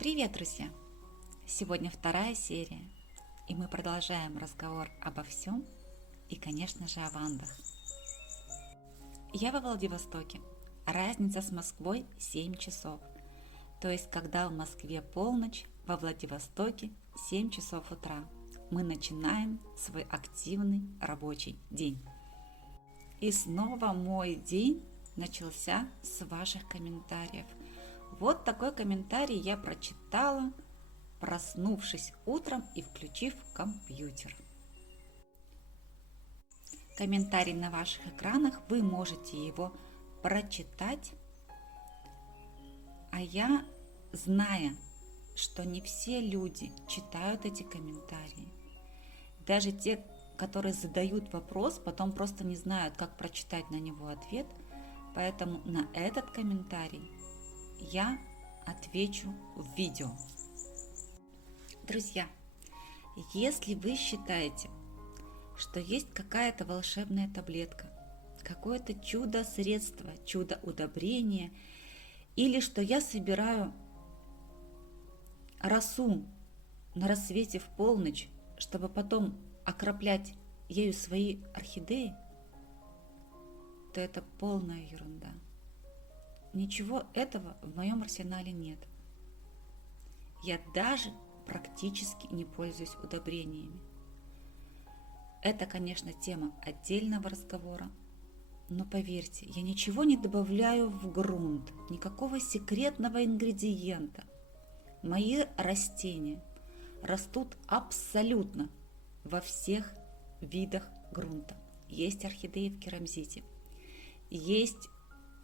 Привет, друзья! Сегодня вторая серия, и мы продолжаем разговор обо всем и, конечно же, о вандах. Я во Владивостоке. Разница с Москвой 7 часов. То есть, когда в Москве полночь, во Владивостоке 7 часов утра. Мы начинаем свой активный рабочий день. И снова мой день начался с ваших комментариев. Вот такой комментарий я прочитала, проснувшись утром и включив компьютер. Комментарий на ваших экранах, вы можете его прочитать. А я, зная, что не все люди читают эти комментарии, даже те, которые задают вопрос, потом просто не знают, как прочитать на него ответ, поэтому на этот комментарий я отвечу в видео. Друзья, если вы считаете, что есть какая-то волшебная таблетка, какое-то чудо-средство, чудо-удобрение, или что я собираю росу на рассвете в полночь, чтобы потом окроплять ею свои орхидеи, то это полная ерунда. Ничего этого в моем арсенале нет. Я даже практически не пользуюсь удобрениями. Это, конечно, тема отдельного разговора, но поверьте, я ничего не добавляю в грунт, никакого секретного ингредиента. Мои растения растут абсолютно во всех видах грунта. Есть орхидеи в керамзите, есть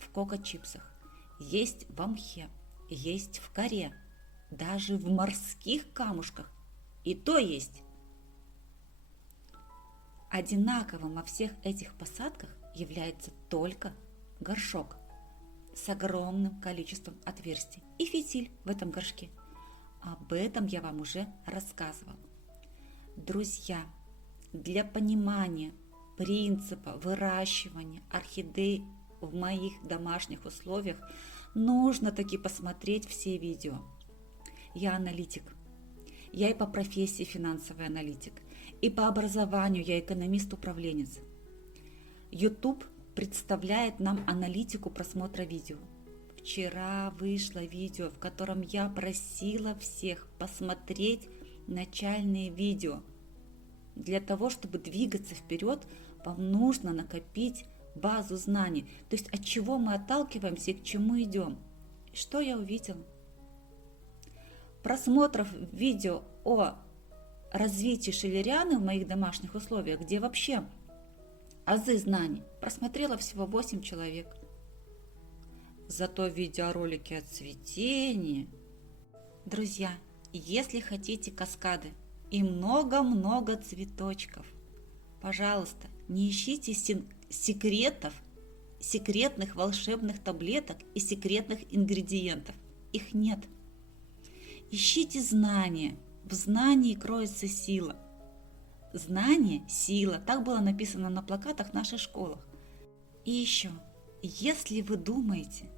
в коко-чипсах, есть в мхе, есть в коре, даже в морских камушках. И то есть. Одинаковым во всех этих посадках является только горшок с огромным количеством отверстий и фитиль в этом горшке. Об этом я вам уже рассказывала. Друзья, для понимания принципа выращивания орхидей в моих домашних условиях нужно таки посмотреть все видео. Я аналитик. Я и по профессии финансовый аналитик, и по образованию я экономист-управленец. YouTube представляет нам аналитику просмотра видео. Вчера вышло видео, в котором я просила всех посмотреть начальные видео. Для того, чтобы двигаться вперед, вам нужно накопить базу знаний. То есть от чего мы отталкиваемся и к чему идем. И что я увидела? Просмотров видео о развитии шиллерианы в моих домашних условиях, где вообще азы знаний, просмотрело всего 8 человек. Зато видеоролики о цветении. Друзья, если хотите каскады и много-много цветочков, пожалуйста, не ищите секретов, секретных волшебных таблеток и секретных ингредиентов. Их нет. Ищите знания. В знании кроется сила. Знание – сила. Так было написано на плакатах в наших школах. И еще, если вы думаете,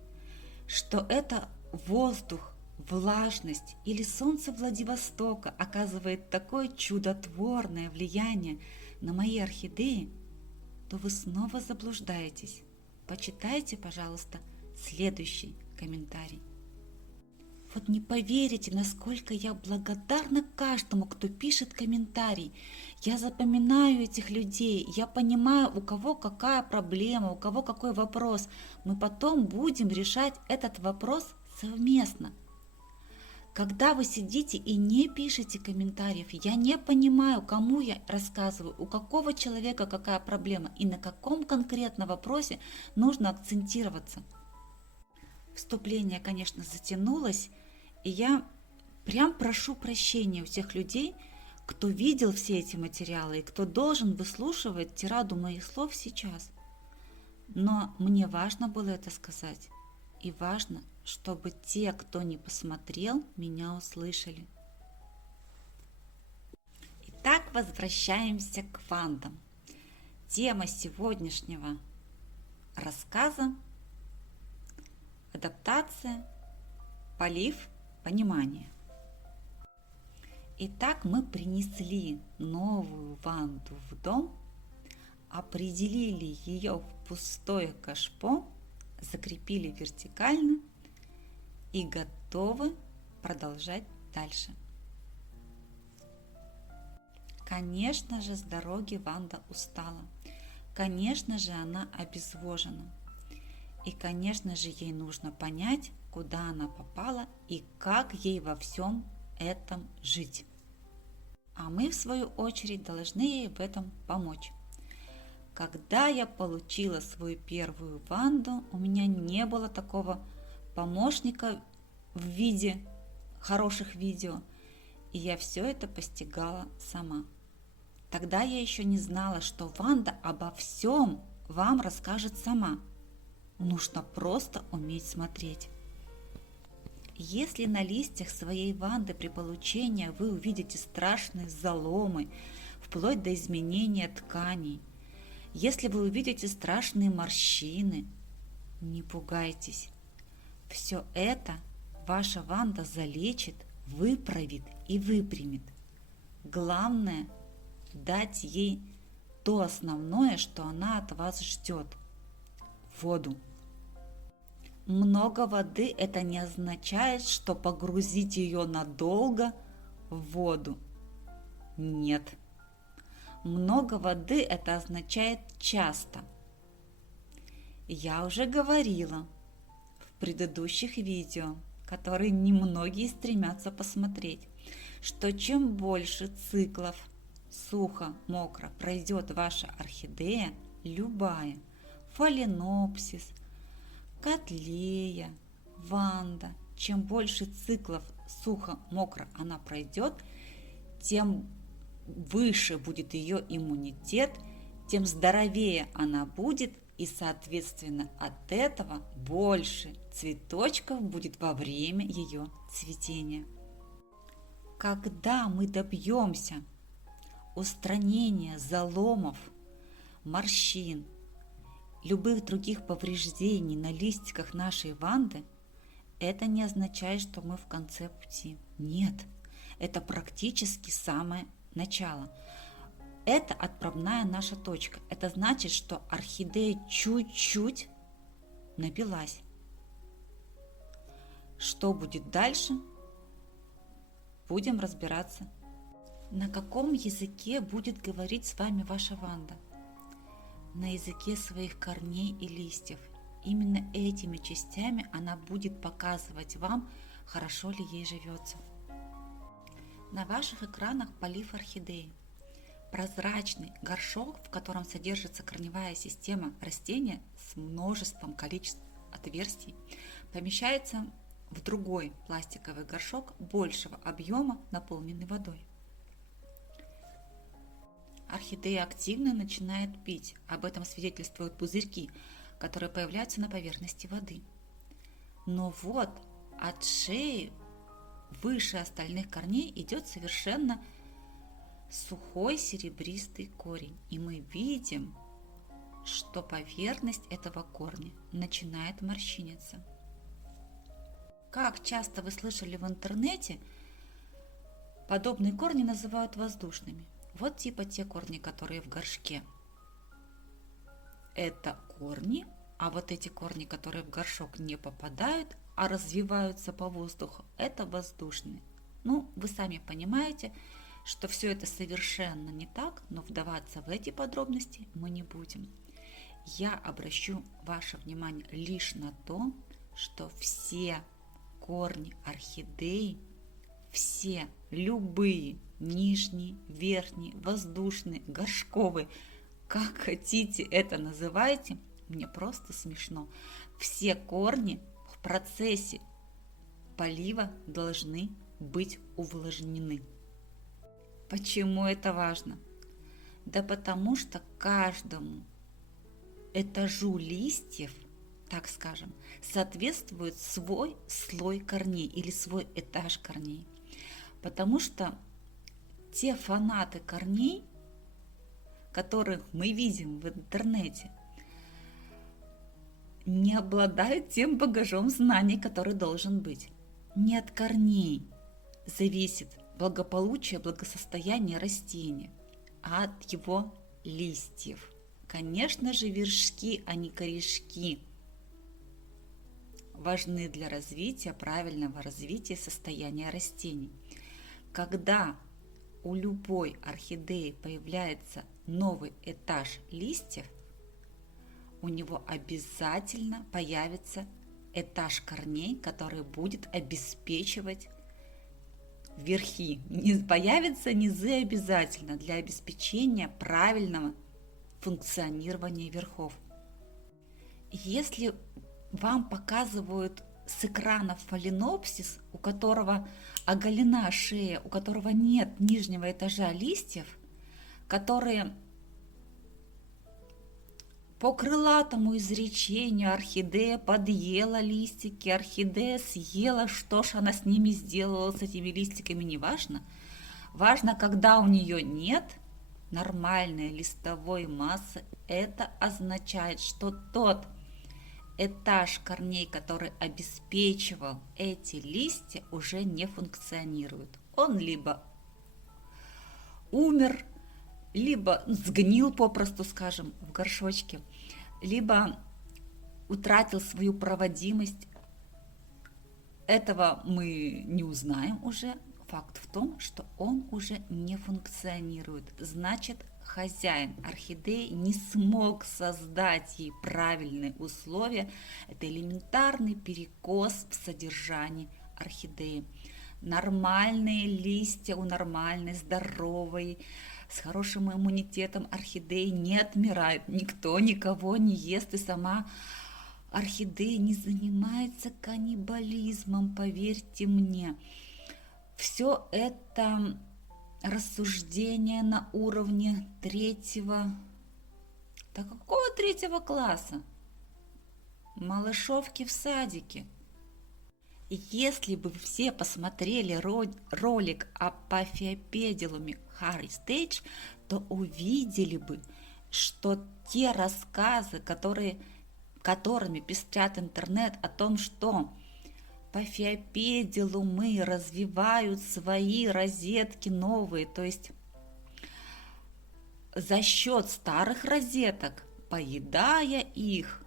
что это воздух, влажность или солнце Владивостока оказывает такое чудотворное влияние на мои орхидеи, то вы снова заблуждаетесь. Почитайте, пожалуйста, следующий комментарий. Вот не поверите, насколько я благодарна каждому, кто пишет комментарий. Я запоминаю этих людей, я понимаю, у кого какая проблема, у кого какой вопрос. Мы потом будем решать этот вопрос совместно. Когда вы сидите и не пишете комментариев, я не понимаю, кому я рассказываю, у какого человека какая проблема и на каком конкретно вопросе нужно акцентироваться. Вступление, конечно, затянулось, и я прям прошу прощения у тех людей, кто видел все эти материалы и кто должен выслушивать тираду моих слов сейчас. Но мне важно было это сказать, и важно, чтобы те, кто не посмотрел, меня услышали. Итак, возвращаемся к вандам. Тема сегодняшнего рассказа – адаптация, полив, понимание. Итак, мы принесли новую ванду в дом, определили ее в пустое кашпо, закрепили вертикально и готовы продолжать дальше. Конечно же, с дороги Ванда устала. Конечно же, она обезвожена. И, конечно же, ей нужно понять, куда она попала и как ей во всем этом жить. А мы, в свою очередь, должны ей в этом помочь. Когда я получила свою первую Ванду, у меня не было такого помощника в виде хороших видео, и я все это постигала сама. Тогда я еще не знала, что Ванда обо всем вам расскажет сама. Нужно просто уметь смотреть. Если на листьях своей Ванды при получении вы увидите страшные заломы, вплоть до изменения тканей, если вы увидите страшные морщины, не пугайтесь. Все это ваша Ванда залечит, выправит и выпрямит. Главное – дать ей то основное, что она от вас ждет – воду. Много воды – это не означает, что погрузить ее надолго в воду. Нет. Много воды – это означает часто. Я уже говорила в предыдущих видео, которые немногие стремятся посмотреть, что чем больше циклов сухо-мокро пройдет ваша орхидея, любая, фаленопсис, котлея, ванда, чем больше циклов сухо-мокро она пройдет, тем выше будет ее иммунитет, тем здоровее она будет, и, соответственно, от этого больше цветочков будет во время ее цветения. Когда мы добьемся устранения заломов, морщин, любых других повреждений на листиках нашей Ванды, это не означает, что мы в конце пути. Нет, это практически самое начало. Это отправная наша точка. Это значит, что орхидея чуть-чуть напилась. Что будет дальше? Будем разбираться. На каком языке будет говорить с вами ваша Ванда? На языке своих корней и листьев. Именно этими частями она будет показывать вам, хорошо ли ей живется. На ваших экранах полив орхидеи. Прозрачный горшок, в котором содержится корневая система растения с множеством количеств отверстий, помещается в другой пластиковый горшок большего объема, наполненный водой. Орхидея активно начинает пить, об этом свидетельствуют пузырьки, которые появляются на поверхности воды. Но вот от шеи выше остальных корней идет совершенно сухой серебристый корень, и мы видим, что поверхность этого корня начинает морщиниться. Как часто вы слышали в интернете, подобные корни называют воздушными. Вот типа те корни, которые в горшке. Это корни, а вот эти корни, которые в горшок не попадают, а развиваются по воздуху, это воздушные. Ну, вы сами понимаете, что все это совершенно не так, но вдаваться в эти подробности мы не будем. Я обращу ваше внимание лишь на то, что все корни орхидеи, все, любые, нижние, верхние, воздушные, горшковые, как хотите это называйте, мне просто смешно. Все корни в процессе полива должны быть увлажнены. Почему это важно? Да потому что каждому этажу листьев, так скажем, соответствует свой слой корней или свой этаж корней. Потому что те фанаты корней, которых мы видим в интернете, не обладают тем багажом знаний, который должен быть. не от корней зависит благополучие, благосостояние растения, а от его листьев. Конечно же, вершки, а не корешки важны для развития, правильного развития состояния растений. Когда у любой орхидеи появляется новый этаж листьев, у него обязательно появится этаж корней, который будет обеспечивать верхи. Не появятся низы обязательно для обеспечения правильного функционирования верхов. Если вам показывают с экрана фаленопсис, у которого оголена шея, у которого нет нижнего этажа листьев, которые по крылатому изречению орхидея подъела листики, орхидея съела, что ж она с ними сделала, с этими листиками, не важно. Важно, когда у нее нет нормальной листовой массы, это означает, что тот этаж корней, который обеспечивал эти листья, уже не функционирует. Он либо умер, либо сгнил, попросту скажем, в горшочке, либо утратил свою проводимость. Этого мы не узнаем уже. Факт в том, что он уже не функционирует. Значит, хозяин орхидеи не смог создать ей правильные условия. Это элементарный перекос в содержании орхидеи. Нормальные листья у нормальной, здоровой, с хорошим иммунитетом орхидеи не отмирают. Никто никого не ест, и сама орхидея не занимается каннибализмом, поверьте мне. Все это рассуждение на уровне третьего, да какого третьего класса? Малышовки в садике. Если бы все посмотрели ролик о пафиопедилуме Harry Stage, то увидели бы, что те рассказы, которыми пестрят интернет о том, что пафиопедилумы развивают свои розетки новые, то есть за счет старых розеток, поедая их.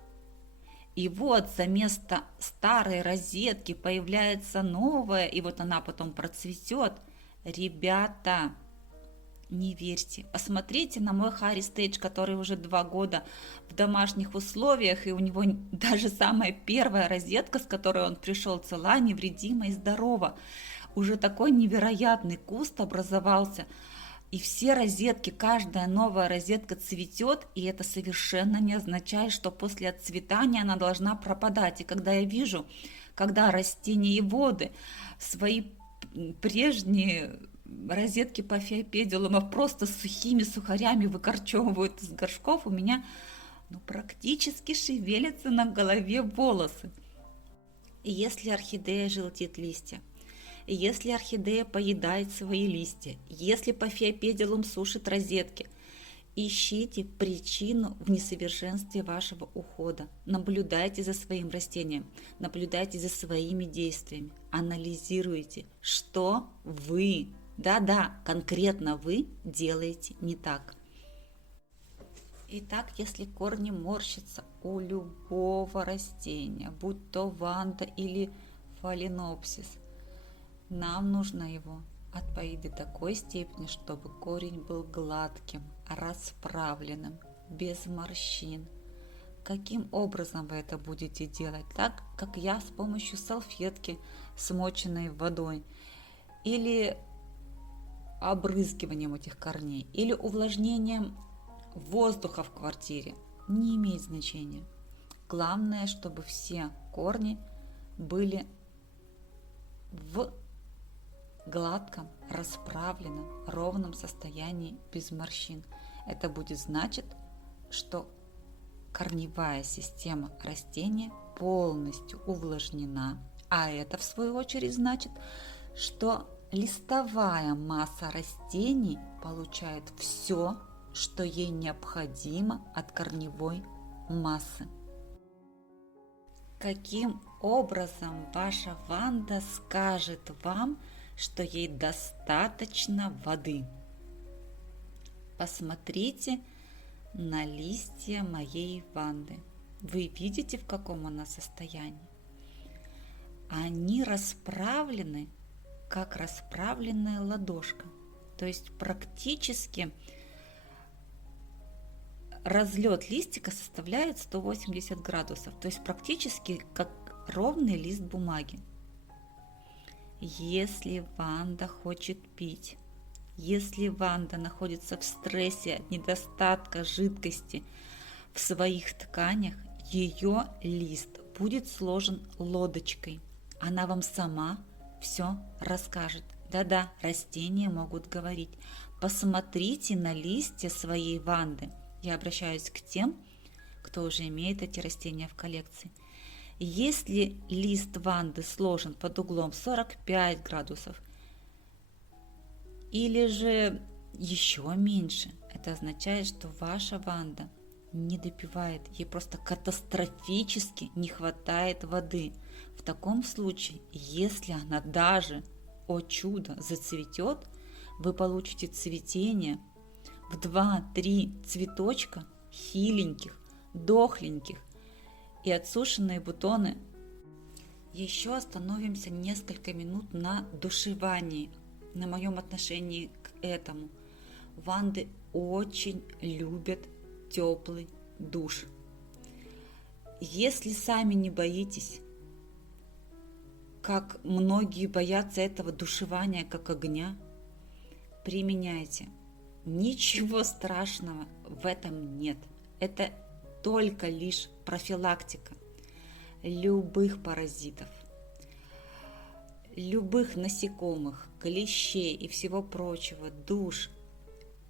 И вот за место старой розетки появляется новая, и вот она потом процветет. Ребята, не верьте. Посмотрите на мой Harry Stage, который уже 2 года в домашних условиях, и у него даже самая первая розетка, с которой он пришел, цела, невредима и здорова. Уже такой невероятный куст образовался. И все розетки, каждая новая розетка цветет, и это совершенно не означает, что после отцветания она должна пропадать. И когда я вижу, когда растениеводы свои прежние розетки пафиопедилумов просто сухими сухарями выкорчевывают из горшков, у меня практически шевелятся на голове волосы. И если орхидея желтит листья, если орхидея поедает свои листья, если пафиопедилум сушит розетки, ищите причину в несовершенстве вашего ухода. Наблюдайте за своим растением, наблюдайте за своими действиями, анализируйте, что вы, конкретно вы делаете не так. Итак, если корни морщатся у любого растения, будь то ванда или фаленопсис, нам нужно его отпоить до такой степени, чтобы корень был гладким, расправленным, без морщин. Каким образом вы это будете делать? Так, как я, с помощью салфетки, смоченной водой, или обрызгиванием этих корней, или увлажнением воздуха в квартире. Не имеет значения. Главное, чтобы все корни были в гладком, расправленном, ровном состоянии, без морщин. Это будет значить, что корневая система растения полностью увлажнена, а это в свою очередь значит, что листовая масса растений получает все, что ей необходимо от корневой массы. Каким образом ваша ванда скажет вам, что ей достаточно воды? Посмотрите на листья моей ванды. Вы видите, в каком она состоянии? Они расправлены, как расправленная ладошка. То есть практически разлет листика составляет 180 градусов. То есть практически как ровный лист бумаги. Если ванда хочет пить, если ванда находится в стрессе от недостатка жидкости в своих тканях, ее лист будет сложен лодочкой. Она вам сама все расскажет. Да-да, растения могут говорить. Посмотрите на листья своей ванды. Я обращаюсь к тем, кто уже имеет эти растения в коллекции. Если лист ванды сложен под углом 45 градусов или же еще меньше, это означает, что ваша ванда не допивает, ей просто катастрофически не хватает воды. В таком случае, если она даже, о чудо, зацветет, вы получите цветение в 2-3 цветочка хиленьких, дохленьких и отсушенные бутоны. Еще остановимся несколько минут на душевании, на моем отношении к этому. Ванды очень любят теплый душ. Если сами не боитесь, как многие боятся этого душевания как огня, применяйте. Ничего страшного в этом нет. Это только лишь профилактика любых паразитов, любых насекомых, клещей и всего прочего, душ.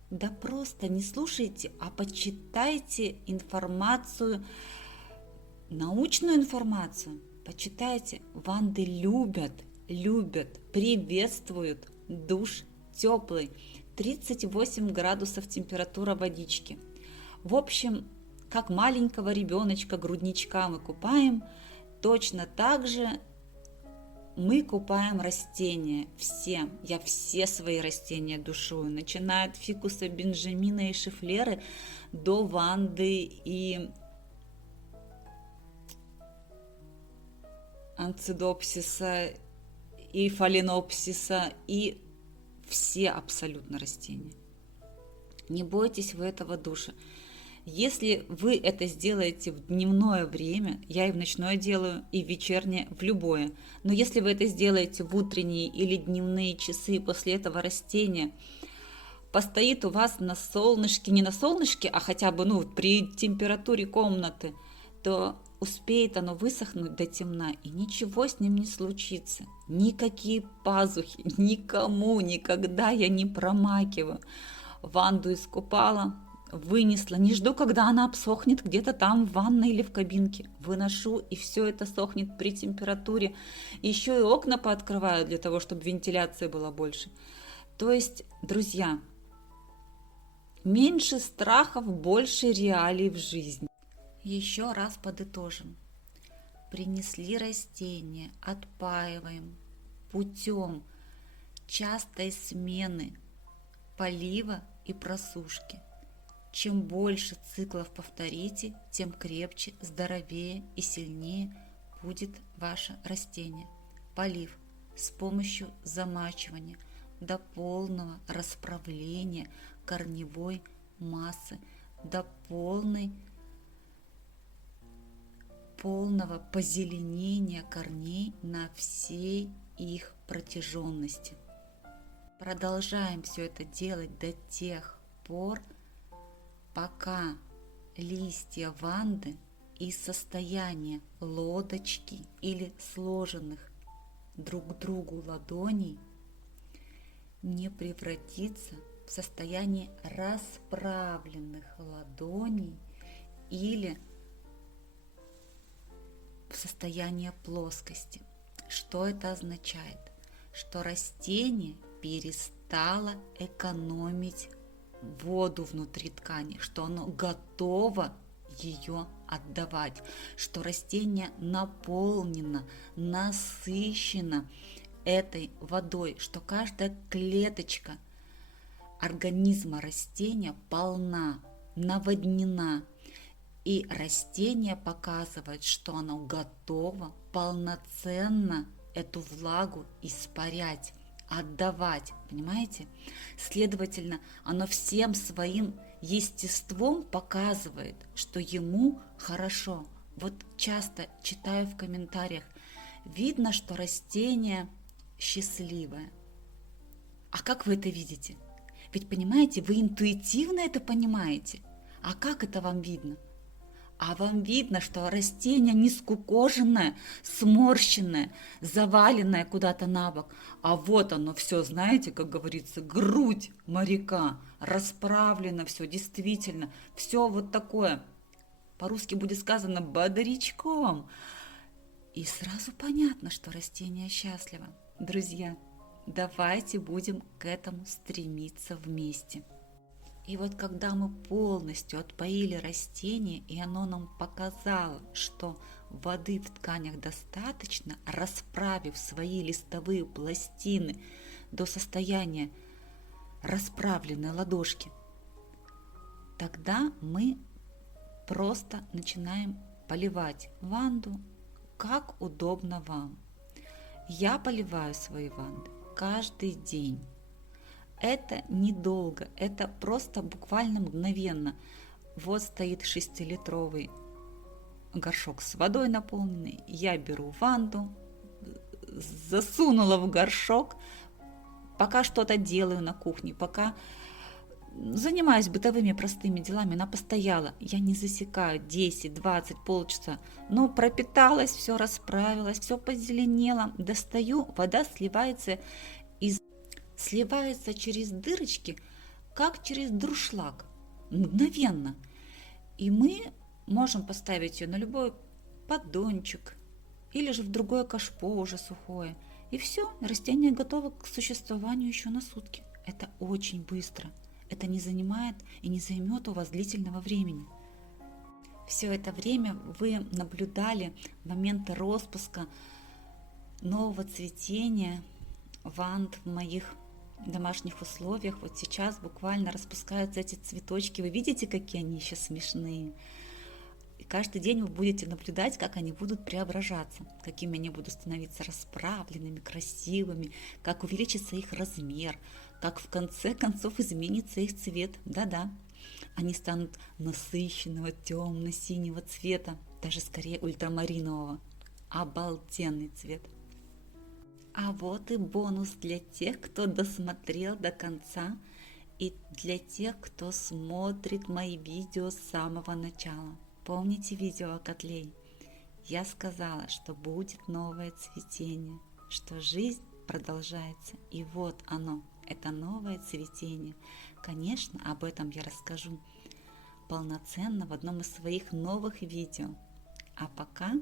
Да просто не слушайте, а почитайте информацию, научную информацию. Почитайте. Ванды любят, приветствуют душ теплый. 38 градусов температура водички. В общем, как маленького ребеночка, грудничка мы купаем, точно так же мы купаем растения. Все. Я все свои растения душую, начиная от фикуса, бенджамина и шифлеры до ванды и анцидопсиса и фаленопсиса и все абсолютно растения. Не бойтесь вы этого душа. Если вы это сделаете в дневное время, я и в ночное делаю, и в вечернее, в любое, но если вы это сделаете в утренние или дневные часы, после этого растение постоит у вас на солнышке, не на солнышке, а хотя бы при температуре комнаты, то успеет оно высохнуть до темна, и ничего с ним не случится. Никакие пазухи, никому никогда я не промакиваю. Ванду искупала, вынесла, не жду, когда она обсохнет где-то там в ванной или в кабинке. Выношу, и все это сохнет при температуре. Еще и окна пооткрываю для того, чтобы вентиляции было больше. То есть, друзья, меньше страхов, больше реалий в жизни. Еще раз подытожим. Принесли растения, отпаиваем путем частой смены полива и просушки. Чем больше циклов повторите, тем крепче, здоровее и сильнее будет ваше растение. Полив с помощью замачивания до полного расправления корневой массы, до полного позеленения корней на всей их протяженности. Продолжаем все это делать до тех пор, пока листья ванды из состояния лодочки или сложенных друг к другу ладоней не превратится в состояние расправленных ладоней или в состояние плоскости. Что это означает? Что растение перестало экономить воду внутри ткани, что оно готово ее отдавать, что растение наполнено, насыщено этой водой, что каждая клеточка организма растения полна, наводнена. И растение показывает, что оно готово полноценно эту влагу испарять, отдавать, понимаете? Следовательно, оно всем своим естеством показывает, что ему хорошо. Вот часто читаю в комментариях, видно, что растение счастливое. А как вы это видите? Ведь понимаете, вы интуитивно это понимаете. А как это вам видно? А вам видно, что растение не скукоженное, сморщенное, заваленное куда-то на бок. А вот оно все, знаете, как говорится, грудь моряка, расправлено все, действительно, все вот такое, по-русски будет сказано, бодрячком. И сразу понятно, что растение счастливо. Друзья, давайте будем к этому стремиться вместе. И вот когда мы полностью отпоили растение, и оно нам показало, что воды в тканях достаточно, расправив свои листовые пластины до состояния расправленной ладошки, тогда мы просто начинаем поливать ванду, как удобно вам. Я поливаю свои ванды каждый день. Это недолго, это просто буквально мгновенно. Вот стоит 6-литровый горшок с водой наполненный. Я беру ванду, засунула в горшок, пока что-то делаю на кухне, пока занимаюсь бытовыми простыми делами, она постояла. Я не засекаю 10, 20, полчаса. Но пропиталась, все расправилась, все позеленело. Достаю, вода сливается через дырочки, как через дуршлаг, мгновенно. И мы можем поставить ее на любой поддончик или же в другое кашпо уже сухое. И все, растение готово к существованию еще на сутки. Это очень быстро. Это не занимает и не займет у вас длительного времени. Все это время вы наблюдали моменты распуска, нового цветения ванд в моих домашних условиях. Вот сейчас буквально распускаются эти цветочки. Вы видите, какие они еще смешные? И каждый день вы будете наблюдать, как они будут преображаться, какими они будут становиться расправленными, красивыми, как увеличится их размер, как в конце концов изменится их цвет. Да-да, они станут насыщенного, темно-синего цвета, даже скорее ультрамаринового. Обалденный цвет. А вот и бонус для тех, кто досмотрел до конца, и для тех, кто смотрит мои видео с самого начала. Помните видео о котле? Я сказала, что будет новое цветение, что жизнь продолжается. И вот оно, это новое цветение. Конечно, об этом я расскажу полноценно в одном из своих новых видео. А пока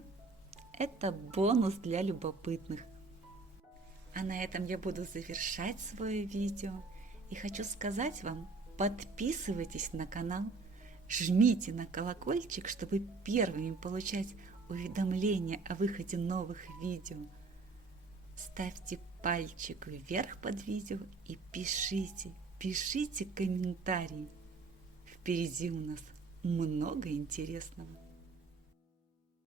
это бонус для любопытных. А на этом я буду завершать свое видео. И хочу сказать вам, подписывайтесь на канал, жмите на колокольчик, чтобы первыми получать уведомления о выходе новых видео. Ставьте пальчик вверх под видео и пишите комментарии. Впереди у нас много интересного.